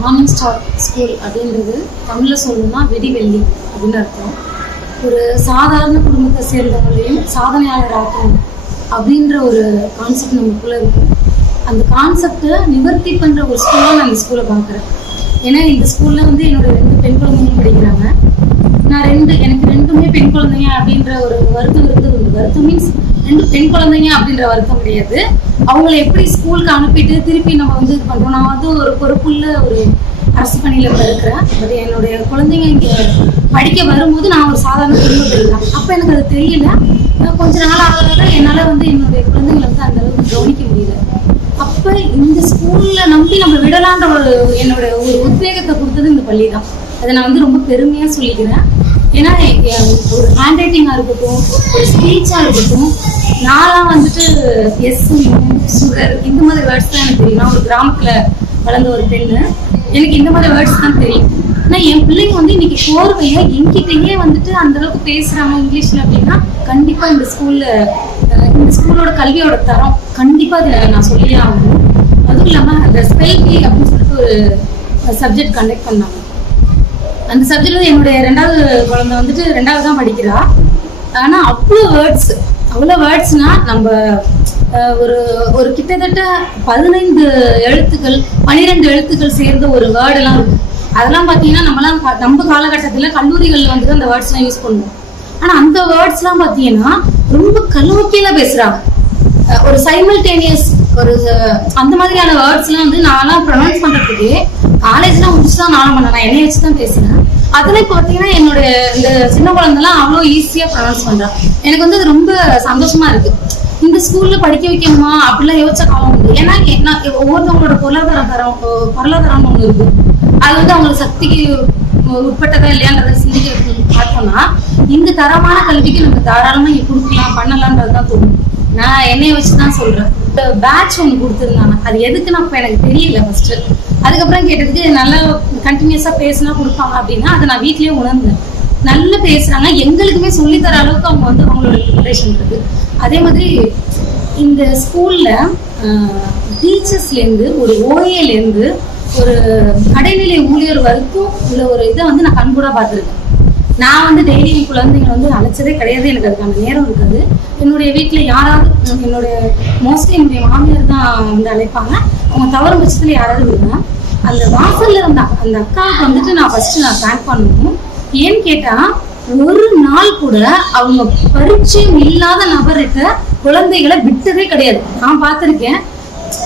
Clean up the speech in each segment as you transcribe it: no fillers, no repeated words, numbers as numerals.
Morning star school அப்படின்றது தமிழில் சொல்லணும்னா வெடிவெள்ளி அப்படின்னு அர்த்தம். ஒரு சாதாரண குடும்பத்தை சேர்ந்தவங்களையும் சாதனையாளர் ஆக்கணும் அப்படின்ற ஒரு கான்செப்ட் நமக்குள்ளே இருக்கும். அந்த கான்செப்டை நிவர்த்தி பண்ணுற ஒரு ஸ்கூலாக நான் இந்த ஸ்கூலை பார்க்குறேன். ஏன்னா இந்த ஸ்கூலில் வந்து என்னோட 2 பெண் குழந்தைங்களும் படிக்கிறாங்க. நான் எனக்கு 2மே பெண் குழந்தைங்க அப்படின்ற ஒரு வருத்தம் இருக்குது. வருத்தம் மீன்ஸ் 2 பெண் குழந்தைங்க அப்படின்ற வருத்தம் கிடையாது. அவங்களை எப்படி ஸ்கூலுக்கு அனுப்பிட்டு திருப்பி நம்ம வந்து இது பண்ணுறோம். நான் வந்து ஒரு பொறுப்புள்ள ஒரு அரசு பணியில் இருக்கிறேன். பட் என்னுடைய குழந்தைங்க இங்கே படிக்க வரும்போது நான் ஒரு சாதாரண குடும்பத்தில் தான். அப்போ எனக்கு அது தெரியல. கொஞ்ச நாள் ஆக என்னால் வந்து என்னுடைய குழந்தைங்களை வந்து அந்த அளவுக்கு கவனிக்க முடியல. அப்போ இந்த ஸ்கூலில் நம்பி நம்ம விடலான்ற என்னோட ஒரு உத்வேகத்தை கொடுத்தது இந்த பள்ளி தான். அதை நான் வந்து ரொம்ப பெருமையாக சொல்லிக்கிறேன். ஏன்னா ஒரு ஹேண்ட் ரைட்டிங்காக இருக்கட்டும், ஒரு ஸ்பீச்சாக இருக்கட்டும், நான்லாம் வந்துட்டு எஸ் சுகர் இந்த மாதிரி வேர்ட்ஸ் தான் எனக்கு தெரியும். நான் ஒரு கிராமத்தில் வளர்ந்த ஒரு பெண்ணு, எனக்கு இந்த மாதிரி வேர்ட்ஸ் தான் தெரியும். ஆனால் என் பிள்ளைங்க வந்து இன்னைக்கு கோர்வையை என்கிட்டயே வந்துட்டு அந்த அளவுக்கு பேசுகிறாங்க இங்கிலீஷில் அப்படின்னா கண்டிப்பாக இந்த ஸ்கூலோட கல்வியோட தரம் கண்டிப்பாக அதை நான் சொல்லியே ஆகணும். அதுவும் இல்லாமல் அந்த ஸ்பெல் பி அப்படின்னு சொல்லிட்டு ஒரு சப்ஜெக்ட் கண்டக்ட் பண்ணாங்க. அந்த சப்ஜெக்ட் வந்து என்னுடைய 2வது குழந்தை வந்துட்டு 2வது தான் படிக்கிறா. ஆனால் அவ்வளோ வேர்ட்ஸ்னா நம்ம ஒரு கிட்டத்தட்ட 15 எழுத்துக்கள் 12 எழுத்துக்கள் சேர்ந்த ஒரு வேர்டெல்லாம் இருக்கும். அதெல்லாம் பார்த்தீங்கன்னா நம்ம காலகட்டத்தில் கல்லூரிகளில் வந்துட்டு அந்த வேர்ட்ஸ்லாம் யூஸ் பண்ணுவோம். ஆனால் அந்த வேர்ட்ஸ்லாம் பார்த்தீங்கன்னா ரொம்ப கலோக்கியலா பேசுறாங்க. ஒரு சைமல்டேனியஸ் அந்த மாதிரியான வேர்ட்ஸ்லாம் வந்து நான்லாம் ப்ரொனவுன்ஸ் பண்றதுக்கு காலேஜ்லாம் முடிச்சு தான் நானும் பண்ணேன். நான் என்னைய வச்சு தான் பேசுறேன். அதுல பார்த்தீங்கன்னா என்னுடைய இந்த சின்ன குழந்தைலாம் அவ்வளோ ஈஸியா ப்ரொனவுன்ஸ் பண்றான். எனக்கு வந்து அது ரொம்ப சந்தோஷமா இருக்கு. இந்த ஸ்கூல்ல படிக்க வைக்கணுமா அப்படிலாம் யோசிச்ச காலம் உண்டு. ஏன்னா ஒவ்வொருத்தவங்களோட பொருளாதாரம் ஒண்ணு இருக்கு. அது வந்து அவங்களுக்கு சக்திக்கு உட்பட்டதா இல்லையான்றதை சிந்திக்க பார்த்தோம்னா இந்த தரமான கல்விக்கு நம்ம தாராளமா இங்க கொடுக்கலாம் பண்ணலான்றதுதான் தோணும். நான் என்னைய வச்சுதான் சொல்றேன். பேட்ச் ஒன்று கொடுத்துருந்தாங்க. அது எதுக்குன்னு அப்ப எனக்கு தெரியல ஃபர்ஸ்ட். அதுக்கப்புறம் கேட்டதுக்கு நல்லா கண்டினியூஸா பேசினா கொடுப்பாங்க அப்படின்னா அதை நான் வீட்லயே உணர்ந்தேன். நல்லா பேசுறாங்க, எங்களுக்குமே சொல்லித்தர அளவுக்கு அவங்க வந்து அவங்களோட ப்ரிப்பரேஷன் இருக்கு. அதே மாதிரி இந்த ஸ்கூல்ல டீச்சர்ஸ்லேருந்து ஒரு ஓஏலேருந்து ஒரு கடைநிலை ஊழியர் வரைக்கும் உள்ள ஒரு இதை வந்து நான் கண்கூடா பார்த்துருக்கேன். நான் வந்து டெய்லி என் குழந்தைங்களை வந்து அழைச்சதே கிடையாது. எனக்கு அதுக்கான நேரம் இருக்காது. என்னுடைய வீட்டில் யாராவது மோஸ்ட்லி என்னுடைய மாமியார் தான் வந்து அழைப்பாங்க. அவங்க தவறு பட்சத்தில் யாராவது விடுவேன். அந்த வாசல்ல இருந்த அந்த அக்காவுக்கு வந்துட்டு நான் தேங்க் பண்ணணும். ஏன்னு கேட்டா ஒரு நாள் கூட அவங்க பரிச்சயம் இல்லாத நபர்கிட்ட குழந்தைகளை விட்டதே கிடையாது. நான் பார்த்திருக்கேன்.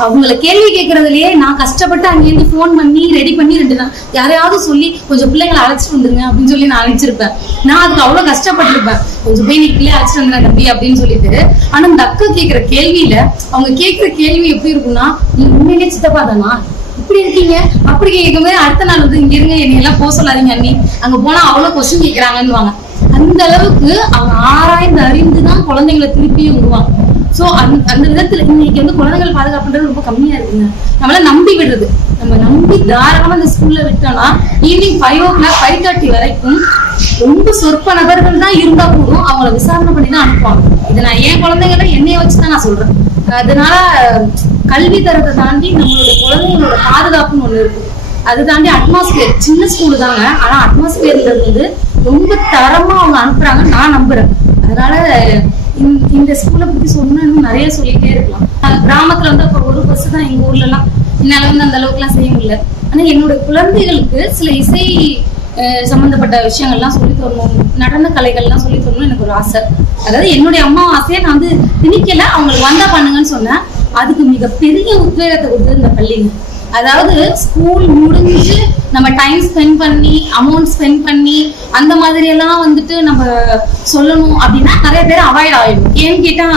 அவங்கள கேள்வி கேட்கறதுலயே நான் கஷ்டப்பட்டு அங்கேருந்து போன் பண்ணி ரெடி பண்ணி 2 நாள் யாரையாவது சொல்லி கொஞ்சம் பிள்ளைங்களை அழைச்சிட்டு வந்துருங்க அப்படின்னு சொல்லி நான் அழைச்சிருப்பேன். நான் அதுக்கு அவ்வளவு கஷ்டப்பட்டிருப்பேன். கொஞ்சம் போய் நீ பிள்ளைய அழைச்சிட்டு வந்துடுறேன் தம்பி அப்படின்னு சொல்லிட்டு. ஆனா இந்த அக்கா கேட்கிற கேள்வியில அவங்க கேட்கிற கேள்வி எப்படி இருக்கும்னா, நீ உண்மையிலே சித்தப்பா தானா இப்படி இருக்கீங்க அப்படி கேட்கும்போது அடுத்த நாள் வந்து இங்க இருங்க என்னை எல்லாம் போக சொல்லாதீங்க அண்ணி, அங்க போனா அவ்வளவு கொஸ்டின் கேட்கறாங்கன்னு. அந்த அளவுக்கு அவங்க ஆராய்ந்து அறிந்துதான் குழந்தைங்களை திருப்பியும் விடுவாங்க. ஸோ அந்த விதத்துல இன்னைக்கு வந்து குழந்தைகள் பாதுகாப்புன்றது ரொம்ப கம்மியா இருக்குங்க. நம்மள நம்பி விடுறது, நம்ம நம்பி தாராளமா இந்த ஸ்கூல்ல விட்டோம்னா ஈவினிங் 5 o'clock 5:30 வரைக்கும் ரொம்ப சொற்ப நபர்கள் தான் இருந்தா போதும் அவங்கள விசாரணை பண்ணி தான் அனுப்புவாங்க. இது நான் என் குழந்தைங்கள என்னைய வச்சுதான் நான் சொல்றேன். அதனால கல்வி தரத்தை தாண்டி நம்மளுடைய குழந்தைங்களோட பாதுகாப்புன்னு ஒண்ணு இருக்கு. அது தாண்டி அட்மாஸ்பியர், சின்ன ஸ்கூலு தாங்க, ஆனா அட்மாஸ்பியர்ன்றது வந்து ரொம்ப தரமா அவங்க அனுப்புறாங்க நான் நம்புறேன். அதனால இந்த ஸ்கூலை பத்தி சொன்னா இன்னும் நிறைய சொல்லிட்டே இருக்கலாம். கிராமத்துல வந்து அப்ப ஒரு பஸ் தான் எங்க ஊர்ல எல்லாம். என்னால வந்து அந்த அளவுக்கு எல்லாம் செய்ய முடியல. ஆனா என்னுடைய குழந்தைகளுக்கு சில இசை சம்பந்தப்பட்ட விஷயங்கள்லாம் சொல்லி தரணும், நடன கலைகள்லாம் சொல்லி தரணும்னு எனக்கு ஒரு ஆசை. அதாவது என்னுடைய அம்மா ஆசையை நான் வந்து திணிக்கல, அவங்களுக்கு வந்தா பண்ணுங்கன்னு சொன்னேன். அதுக்கு மிகப்பெரிய உத்வேகத்தை கொடுத்தது இந்த பள்ளிங்க. அதாவது ஸ்கூல் முடிஞ்சு நம்ம டைம் ஸ்பெண்ட் பண்ணி அமௌண்ட் ஸ்பெண்ட் பண்ணி அந்த மாதிரி எல்லாம் வந்துட்டு நம்ம சொல்லணும் அப்படின்னா நிறைய பேர் அவாய்ட் ஆயிடும். ஏன்னு கேட்டா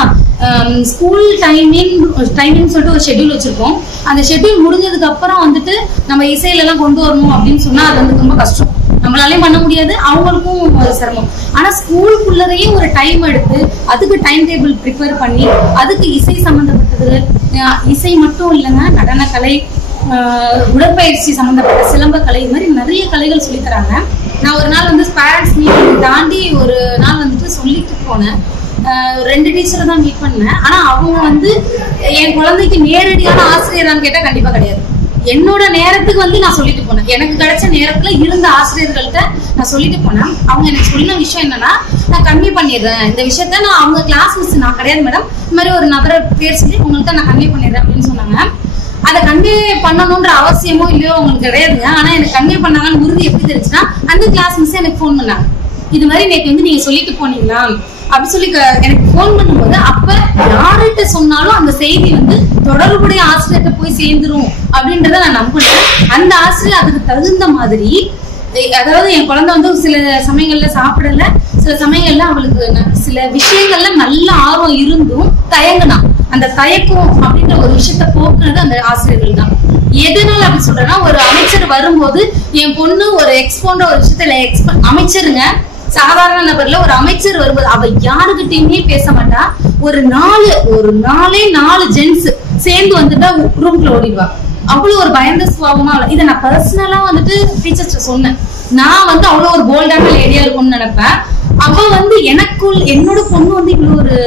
ஸ்கூல் டைமிங் சொல்லிட்டு ஒரு ஷெட்யூல் வச்சிருக்கோம். அந்த ஷெட்யூல் முடிஞ்சதுக்கு அப்புறம் வந்துட்டு நம்ம இசையில எல்லாம் கொண்டு வரணும் அப்படின்னு சொன்னா அது வந்து ரொம்ப கஷ்டம். நம்மளாலையும் பண்ண முடியாது, அவங்களுக்கும் சிரமம். ஆனா ஸ்கூலுக்குள்ளதையே ஒரு டைம் எடுத்து அதுக்கு டைம் டேபிள் ப்ரிப்பேர் பண்ணி அதுக்கு இசை சம்பந்தப்பட்டது, இசை மட்டும் இல்லைங்க, நடனக்கலை, உடற்பயிற்சி சம்பந்தப்பட்ட சிலம்ப கலை, இது மாதிரி நிறைய கலைகள் சொல்லி தராங்க. நான் ஒரு நாள் வந்து பேரண்ட்ஸ் மீட்டிங் தாண்டி ஒரு நாள் வந்துட்டு சொல்லிட்டு போனேன். 2 டீச்சரை தான் மீட் பண்ணேன். ஆனா அவங்க வந்து என் குழந்தைக்கு நேரடியான ஆசிரியரான்னு கேட்டா கண்டிப்பா கிடையாது. என்னோட நேரத்துக்கு வந்து நான் சொல்லிட்டு போனேன். எனக்கு கிடைச்ச நேரத்துல இருந்த ஆசிரியர்கள்ட்ட நான் சொல்லிட்டு போனேன். அவங்க எனக்கு சொன்ன விஷயம் என்னன்னா, நான் கன்வே பண்ணிடுறேன் இந்த விஷயத்த, நான் அவங்க கிளாஸ் மிஸ் நான் கிடையாது மேடம், இந்த மாதிரி ஒரு நபரை பேர் சொல்லி உங்கள்கிட்ட நான் கன்வே பண்ணிடுறேன் அப்படின்னு சொன்னாங்க. அதை கன்வே பண்ணணும்ன்ற அவசியமோ இல்லையோ உங்களுக்கு கிடையாதுங்க. ஆனா எனக்கு கன்வே பண்ணாங்கன்னு உறுதி எப்படி தெரிஞ்சுன்னா, அந்த கிளாஸ் மிஸ் எனக்கு ஃபோன் பண்ணாங்க. இது மாதிரி நேற்று வந்து நீங்க சொல்லிட்டு போனீங்களா அப்படி சொல்லி எனக்கு போன் பண்ணும்போது, அப்ப யார்கிட்ட சொன்னாலும் அந்த செய்தி வந்து தொடர்புடைய ஆசிரியர்கிட்ட போய் சேர்ந்துரும் அப்படின்றத நான் நம்பினேன். அந்த ஆசிரியர் அதுக்கு தகுந்த மாதிரி, அதாவது என் குழந்தை வந்து சில சமயங்கள்ல சாப்பிடல, சில சமயங்கள்ல அவளுக்கு சில விஷயங்கள்ல நல்ல ஆர்வம் இருந்தும் தயங்குனா, அந்த தயக்கம் அப்படின்ற ஒரு விஷயத்த போக்குனது அந்த ஆசிரியர்கள் தான். எதனால அப்படி சொல்றேன்னா, ஒரு அமைச்சர் வரும்போது என் பொண்ணு ஒரு எக்ஸ்போன்ற ஒரு விஷயத்துல அமைச்சருங்க, சாதாரண நபர்ல ஒரு அமைச்சர் வரும்போது அவ யாருகிட்டயுமே பேச மாட்டா. ஒரு நாலே 4 ஜென்ஸ் சேர்ந்து வந்துட்டா ரூம்குள்ள ஓடிடுவா. அவ்வளவு ஒரு பயந்த சுபாவமா. இதை நான் பர்சனலா வந்துட்டு டீச்சர்ஸ் சொன்னேன். நான் வந்து அவ்வளவு ஒரு போல்டான லேடியா இருக்கும்னு நினைப்பேன். அவ வந்து எனக்குள் என்னோட பொண்ணு வந்து இவ்வளவு ஒரு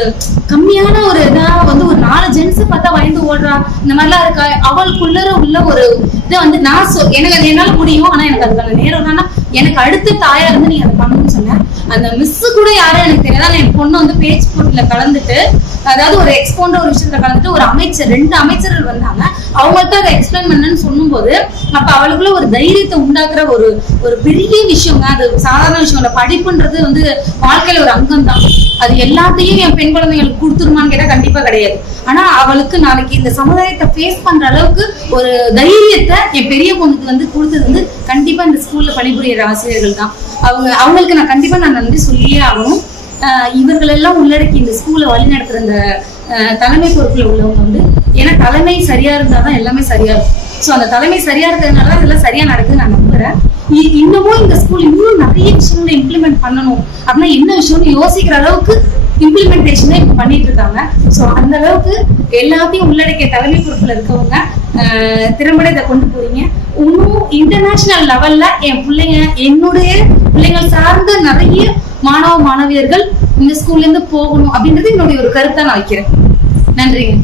கம்மியான ஒரு இதா வந்து ஒரு 4 ஜென்ஸ் பார்த்தா பயந்து ஓடுறா, இந்த மாதிரிலாம் இருக்கா. அவளுக்குள்ள உள்ள ஒரு இதை வந்து நான் எனக்கு அது என்னால முடியும், ஆனா எனக்கு அதுக்கான நேரம் தானே, எனக்கு அடுத்த தாயா இருந்து நீங்க அதை பண்ணணும்னு சொன்னேன். அந்த மிஸ் கூட யாரும் எனக்கு தெரியாது. என் பொண்ணு வந்து பேச்சு போட்டியில கலந்துட்டு, அதாவது ஒரு எக்ஸ்போன்ற ஒரு விஷயத்துல கலந்துட்டு, ஒரு அமைச்சர் 2 அமைச்சர்கள் வந்தாங்க, அவங்கள்ட்ட அதை எக்ஸ்பிளைன் பண்ணன்னு சொல்லும் போது, அப்ப அவளுக்குள்ள ஒரு தைரியத்தை உண்டாக்குற ஒரு பெரிய விஷயங்க. அது சாதாரண விஷயம் இல்ல. படிப்புன்றது வந்து வாழ்க்கையில ஒரு அங்கம் தான். அது எல்லாத்தையும் என் பெண் குழந்தைங்களுக்கு கொடுத்துருமான்னு கேட்டா கண்டிப்பா கிடையாது. ஆனா அவளுக்கு நாளைக்கு இந்த சமுதாயத்தை ஃபேஸ் பண்ற அளவுக்கு ஒரு தைரியத்தை என் பெரிய பொண்ணுக்கு வந்து கொடுத்தது வந்து கண்டிப்பா இந்த ஸ்கூல்ல பணிபுரியிற ஆசிரியர்கள் தான். அவங்களுக்கு நான் கண்டிப்பா நான் நன்றி சொல்லியே ஆகணும். இவர்கள் எல்லாம் உள்ளடக்கி இந்த ஸ்கூலை வழி நடத்துற இந்த தலைமை பொறுப்புல உள்ளவங்க வந்து, ஏன்னா தலைமை சரியா இருந்தாதான் எல்லாமே சரியா இருக்கும். சோ அந்த தலைமை சரியா இருக்கிறதுனால இதெல்லாம் சரியா நடக்குது நான் நம்புறேன். இன்னமும் இந்த ஸ்கூல் இன்னும் நிறைய விஷயங்களை இம்ப்ளிமெண்ட் பண்ணணும் அப்படின்னா என்ன விஷயம்னு யோசிக்கிற அளவுக்கு இம்ப்ளிமெண்டேஷன் இப்ப பண்ணிட்டு இருக்காங்க. சோ அந்த அளவுக்கு எல்லாத்தையும் உள்ளடக்கிய தலைமை பொறுப்புல இருக்கவங்க திறம்பட இதை கொண்டு போறீங்க. இன்னும் இன்டர்நேஷனல் லெவல்ல என்னுடைய பிள்ளைங்கள் சார்ந்த நிறைய மாணவ மாணவியர்கள் இந்த ஸ்கூல்ல இருந்து போகணும் அப்படின்றது என்னுடைய ஒரு கருத்தை நான் வைக்கிறேன். நன்றிங்க.